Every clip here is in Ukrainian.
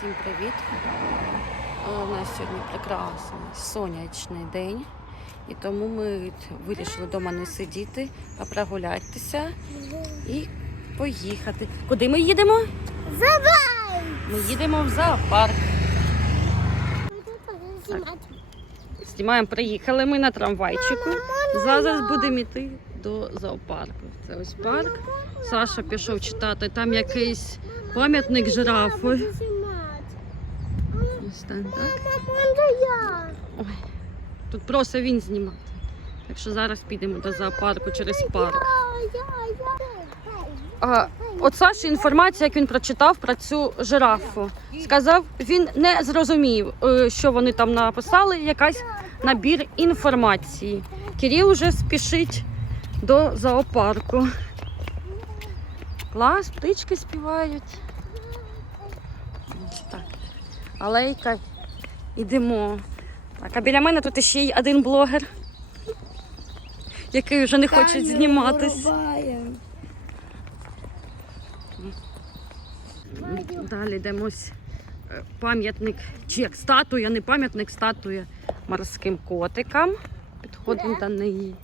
Всім привіт! Е, У нас сьогодні прекрасний сонячний день, і тому ми вирішили вдома не сидіти, а прогулятися і поїхати. Куди ми їдемо? Забай! Ми їдемо в зоопарк. Знімаємо, приїхали ми на трамвайчику. Зараз будемо йти до зоопарку. Це ось парк. Саша пішов читати. Там якийсь пам'ятник жирафи. Там, так? Ой, тут просить він знімати. Так що зараз підемо до зоопарку через парк. А, от Саші інформація, як він прочитав про цю жирафу. Сказав, він не зрозумів, е, що вони там написали, якась набір інформації. Кирил вже спішить до зоопарку. Клас, птички співають. Алейка, йдемо. Так, а біля мене тут ще й один блогер, який вже не хоче зніматись. Далі йдемось е, пам'ятник, чи як статуя, не пам'ятник, статуя морським котикам. Підходимо до неї.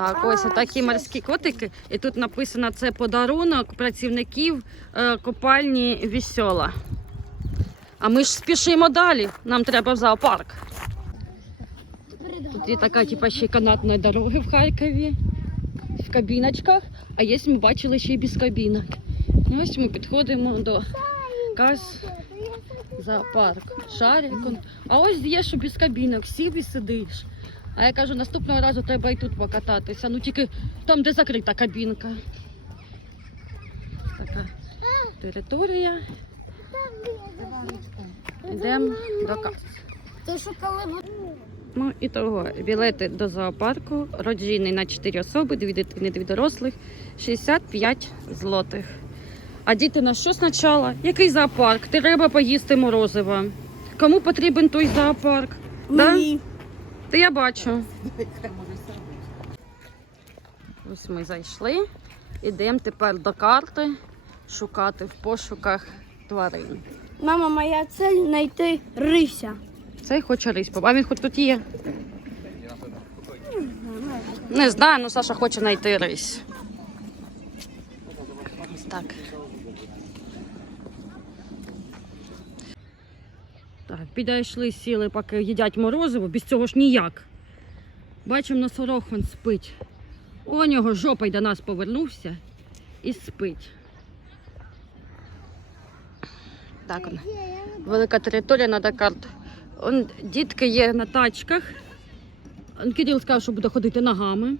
Так, ось такі морські котики. І тут написано це подарунок працівників е, копальні Вісьола. А ми ж спішимо далі. Нам треба в зоопарк. Тут є така, типа, ще канатна дорога в Харкові в кабіночках, а є ми бачили ще й без кабінок. І ось ми підходимо до каз зоопарк. Шарик. А ось є, що без кабінок, сів і сидиш. А я кажу, наступного разу треба і тут покататися. Ну тільки там, де закрита кабінка. Така територія. Йдемо до кас. Ну і того, білети до зоопарку, роджійний на 4 особи, дві дитини, дві дорослих, 65 злотих. А діти на що спочатку? Який зоопарк? Треба поїсти морозиво. Кому потрібен той зоопарк? Да? Та я бачу. Ось ми зайшли. Ідемо тепер до карти шукати в пошуках тварин. Мама, моя цель знайти рися. Цей хоче рись. А він хоч тут є. Не знаю, ну Саша хоче знайти рись. Так. Так, підійшли, сіли, поки їдять морозиво, без цього ж ніяк. Бачимо, носорог он спить. У нього жопа до нас повернувся і спить. Так, он. велика територія на карту. Он, дітки є на тачках. Кирил сказав, що буде ходити ногами.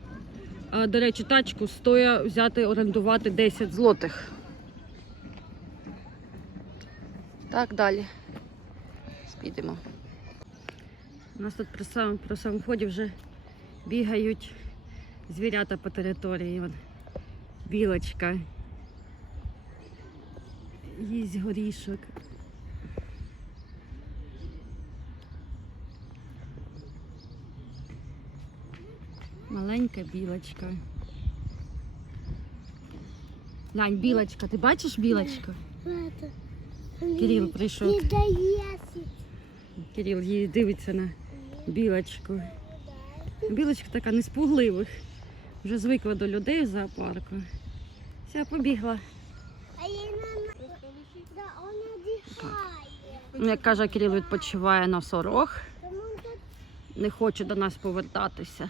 А, до речі, тачку стоїть взяти, орендувати 10 злотих. Так, далі. Підемо. У нас тут при самому, при самому вході вже бігають звірята по території. Вон, білочка. Їсть горішок. Маленька білочка. Лань, білочка, ти бачиш білочку? Кирил прийшов. Кирил її дивиться на білочку. Білочка така неспугливих. Вже звикла до людей в зоопарку. Все, побігла. Як каже Кирил, відпочиває носорог. Не хоче до нас повертатися.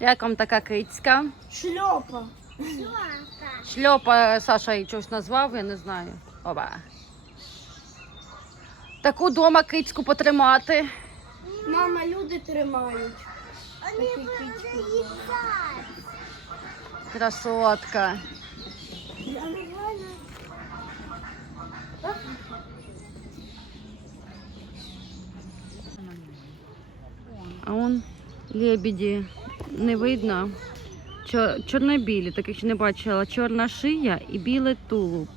Як вам така кицька? Шльопа. Шльопа Саша її щось назвав, я не знаю. Оба. Таку дома кицьку потримати. Мама, люди тримають. Красотка. А он лебеді не видно. Чо- Чорнобілі, таких ще не бачила. Чорна шия і білий тулуб.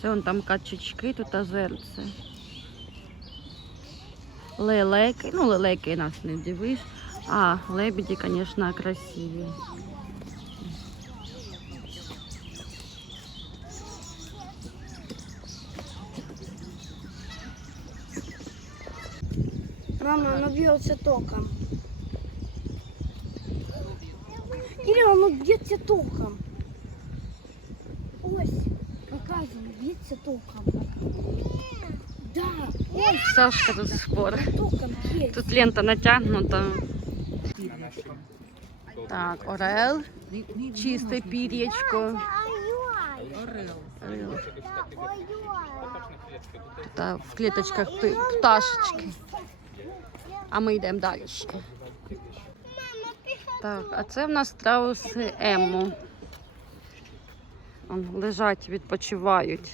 Це вон там качечки, тут озерце. Лелеки, ну лелеки нас не дивиш. А, лебеди, конечно, красивые. Мама, воно б'ється током. Кирилл, воно б'ється током. Ось, показано, б'ється током. Да, ось Сашка тут спор. током б'є. Тут лента натягнута. Так, орел. Чисте пір'ячко. Орел. Та в клеточках пи- пташечки. А ми йдемо далі. Так, а це в нас страуси Ему. Он, лежать, відпочивають.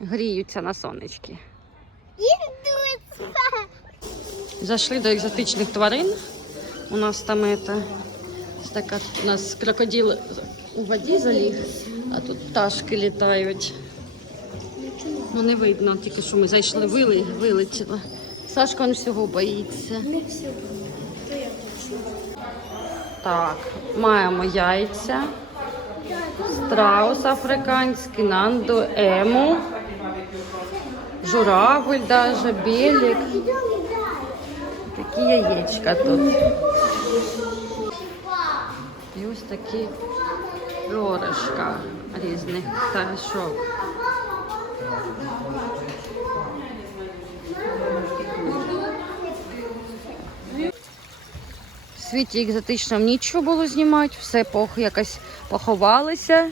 Гріються на сонечки. Зайшли до екзотичних тварин. У нас там это, така, у нас крокодил у воді заліг, а тут пташки літають. Ну не видно, тільки що ми зайшли, вили, вилетіло. Сашка він всього боїться. Не всі. Так, маємо яйця, страус африканський, нанду, ему, журавль даже, белик. Такі яєчка тут. І ось такі перышка різних пташок. В світі екзотичному нічого було знімати, все пох якось поховалися.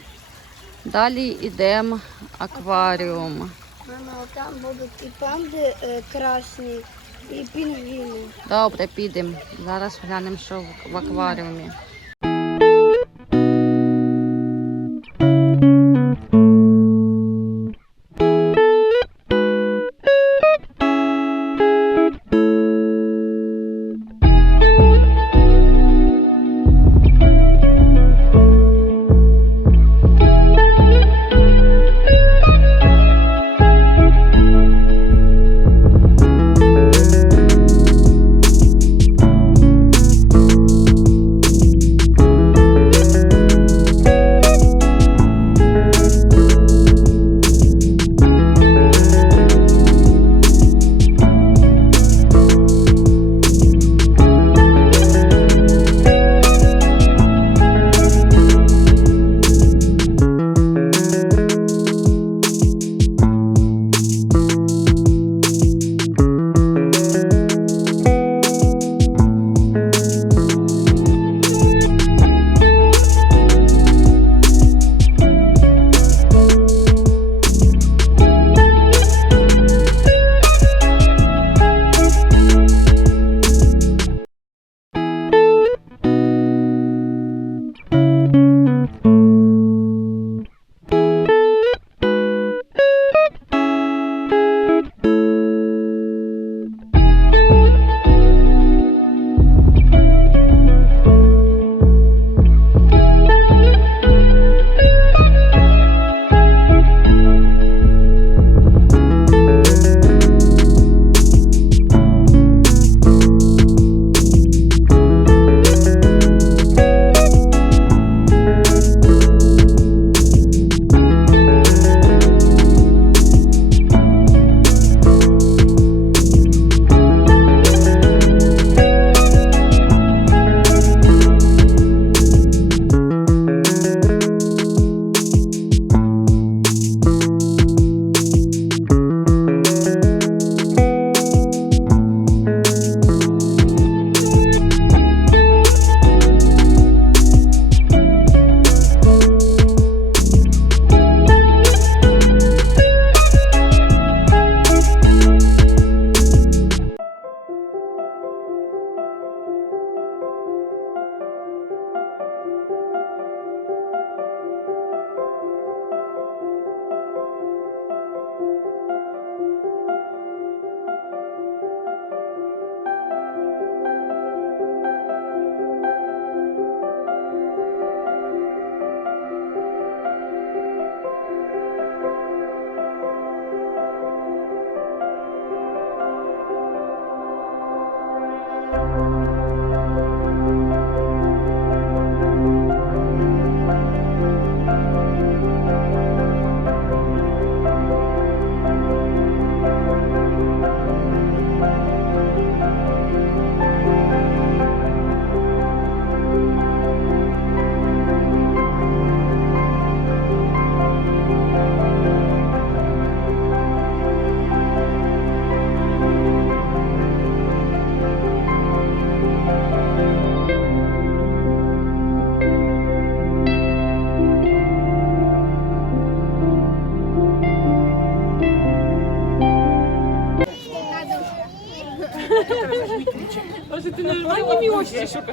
Далі йдемо акваріум. Мама, там будуть і панди е, красні, і пінгвіни. Добре, підемо. Зараз глянемо, що в- в акваріумі.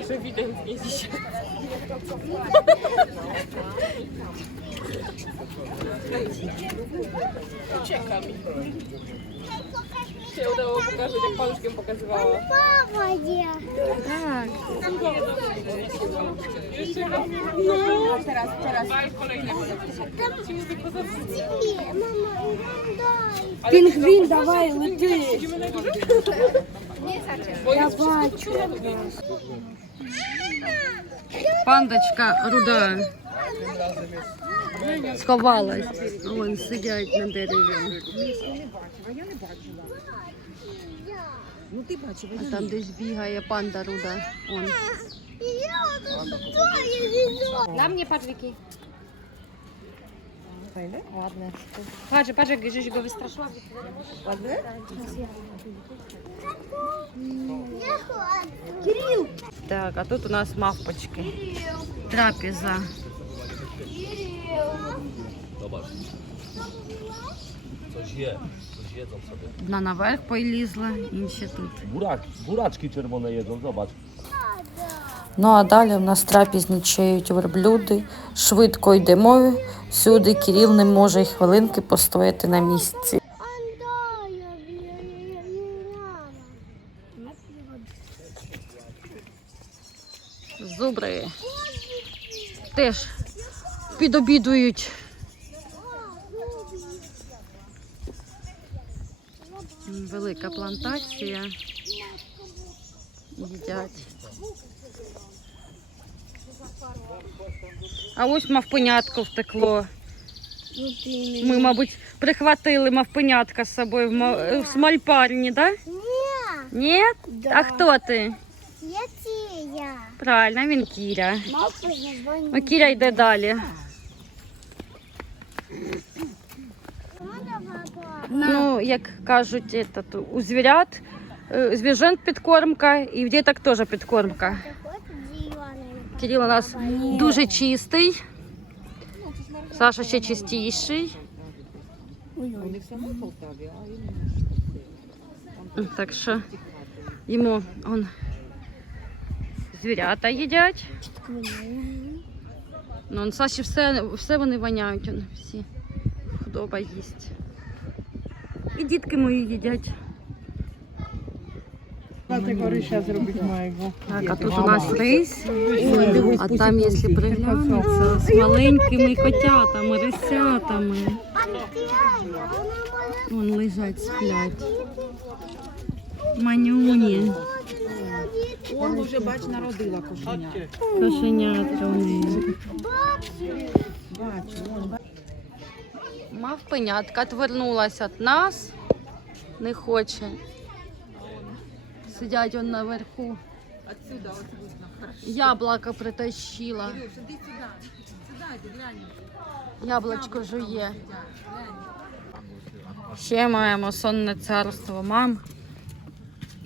Конечно, видят здесь. Чеками. Ще удало покажу, як палички показувала. Так. Teraz, teraz. Пінгвін, давай, лети. Я бачу. Пандочка руда. Сховалась. Вон сидять на дереві. А там десь бігає панда руда. Он. Wiki. Fajne? Ładne. Patrz, patrz, jak żeś go wystraszyła. Кирил, Так, а тут у нас мавпочки. Трапеза. Jedzą sobie. Одна наверх полізла, інші тут. Buraczki czerwone jedzą, zobacz. Ну а далі в нас трапізничають верблюди, швидко йдемо всюди. Кирил не може й хвилинки постояти на місці. Теж підобідують. Велика плантація. Їдять. А ось мавпенятко втекло. Ми, мабуть, прихватили мавпенятка з собою в, ма- в смальпарні, так? Да? Ні? Да. А хто ти? Я Тія. Правильно, він Кіря. Мавпа названня. Ну, Кіря йде далі. Ну, як кажуть, этот, у звірят, е, звіржент підкормка і в діток теж підкормка. Кирил у нас дуже чистий. Саша ще чистіший. Так що йому он, звірята їдять. Ну, он Саші все, все вони воняють, он, всі. Худоба їсть. І дітки мої їдять. Так, а тут у нас рись, а там, якщо приглянутися, з маленькими котятами, рисятами. Вон лежать, сплять. Манюні. Он уже, бач, народила кошеня. Кошенятка у неї. Бачу, он, бач. Мавпенятка відвернулася від нас, не хоче. Сидять он наверху. Отсюда, вот видно. Хорошо. Яблоко притащила. Кирюш, иди сюда. Сюда иди, глянь. Яблочко жує. Ще маємо сонне царство мам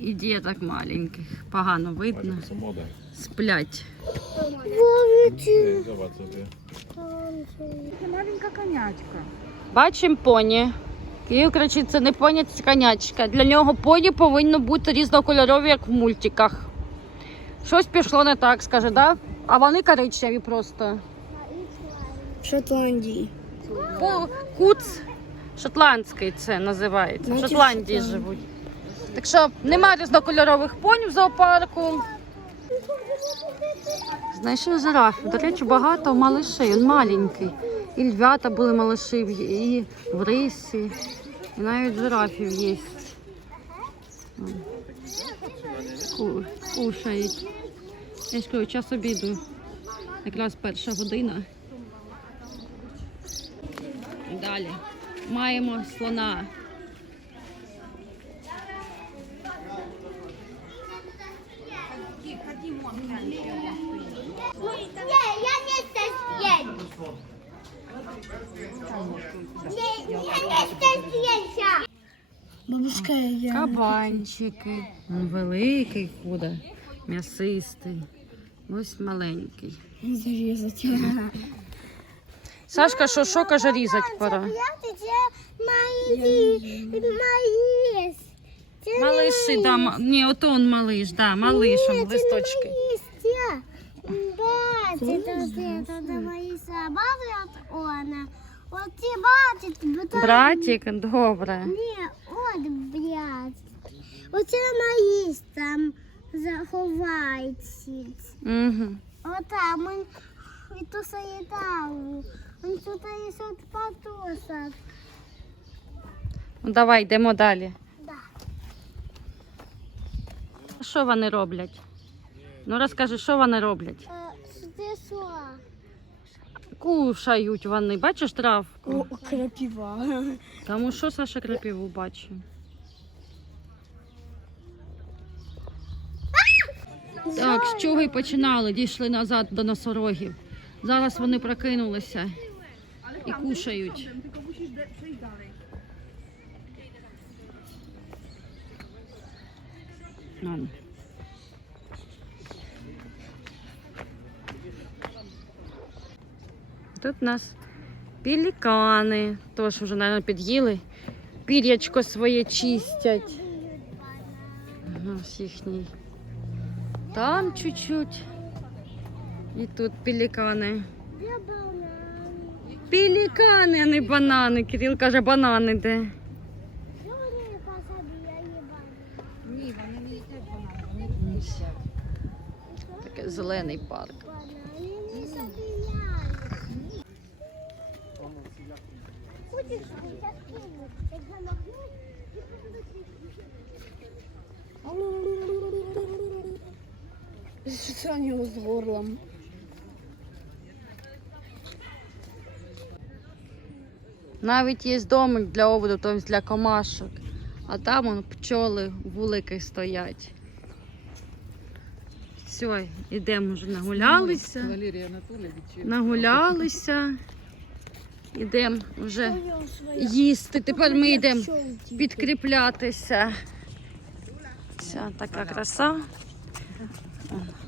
і діток маленьких. Погано видно. Сплять. Маленька конячка. Бачимо поні. Київ кричить, це не поні, це конячка. Для нього поні повинно бути різнокольорові, як в мультиках. Щось пішло не так, скаже, да? А вони коричневі просто. Шотландії. Куц шотландський це називається. В Шотландії живуть. Так що немає різнокольорових понів в зоопарку. Знайшли жираф. До речі, багато малишей, він маленький. І львята були малиші, і в рисі, і навіть жирафів є. Кушають. Я ж кажу, час обіду. Якраз перша година. Далі маємо слона. Кабанчики. Він великий худо, м'ясистий. Ось маленький. Зарізати. Сашка, що, що каже, різать пора? Ja chcę mały, mały jest. Малиші, да, ма- ні, ото он малиш, да, малиш, он, листочки. Листья. Да, это это это мои собаки от она. Вот те братик, вот Братик, добре. Не, от брат. Оце мої там заховається. Угу. Отам він і то заїдав. Він тут є от патуса. Ну, давай, йдемо далі. Да. Що вони роблять? Ну розкажи, що вони роблять? Це що? Кушають вони, бачиш травку? крапива. Тому що Саша крапиву бачив? Так, з чого й починали, дійшли назад до носорогів. Зараз вони прокинулися і кушають. Ладно. Тут у нас пелікани. Тож вже, мабуть, під'їли. Пір'ячко своє чистять. Ось їхній. Там чуть-чуть. І тут пелікани. Пелікани, а не банани. Кирил каже, банани де. Такий зелений парк. Банани не собіяють. Хочеш, зараз кину. Як замахнуть, Що у нього з горлом? Навіть є домик для оводу, тобто для комашок. А там вон пчоли вулики стоять. Все, йдемо вже нагулялися. Валерій Анатолійович. Нагулялися. Йдемо вже їсти. Тепер ми йдемо підкріплятися. Вся така краса.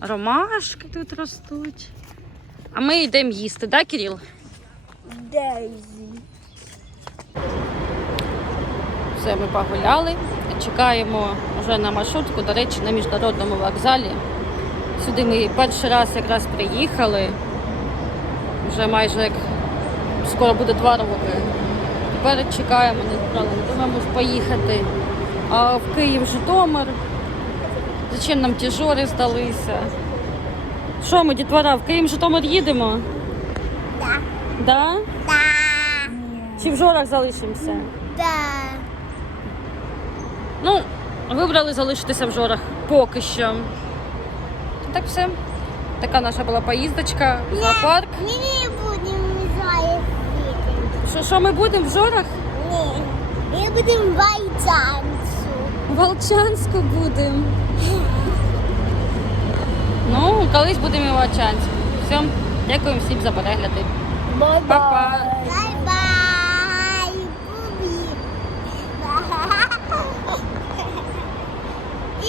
Ромашки тут ростуть. А ми йдемо їсти, так, Кирил? Дейзі. Все, ми погуляли. Чекаємо вже на маршрутку, до речі, на міжнародному вокзалі. Сюди ми перший раз якраз приїхали. Вже майже як скоро буде два роки. Тепер чекаємо, не збрали, думаємо поїхати. А в Київ Житомир. Зачем нам ті жори здалися? Що ми, дітвора, в Київ Житомир їдемо? Да. Да? Да. Чи в жорах залишимося? Да. Ну, вибрали залишитися в жорах поки що. Так все. Така наша була поїздочка в зоопарк. Заяць. Що, що ми будемо в жорах? Ні. Ми будемо в В Волчанську будемо. Ну, колись будемо в Волчанську. Все, дякую всім за перегляди. Па-па.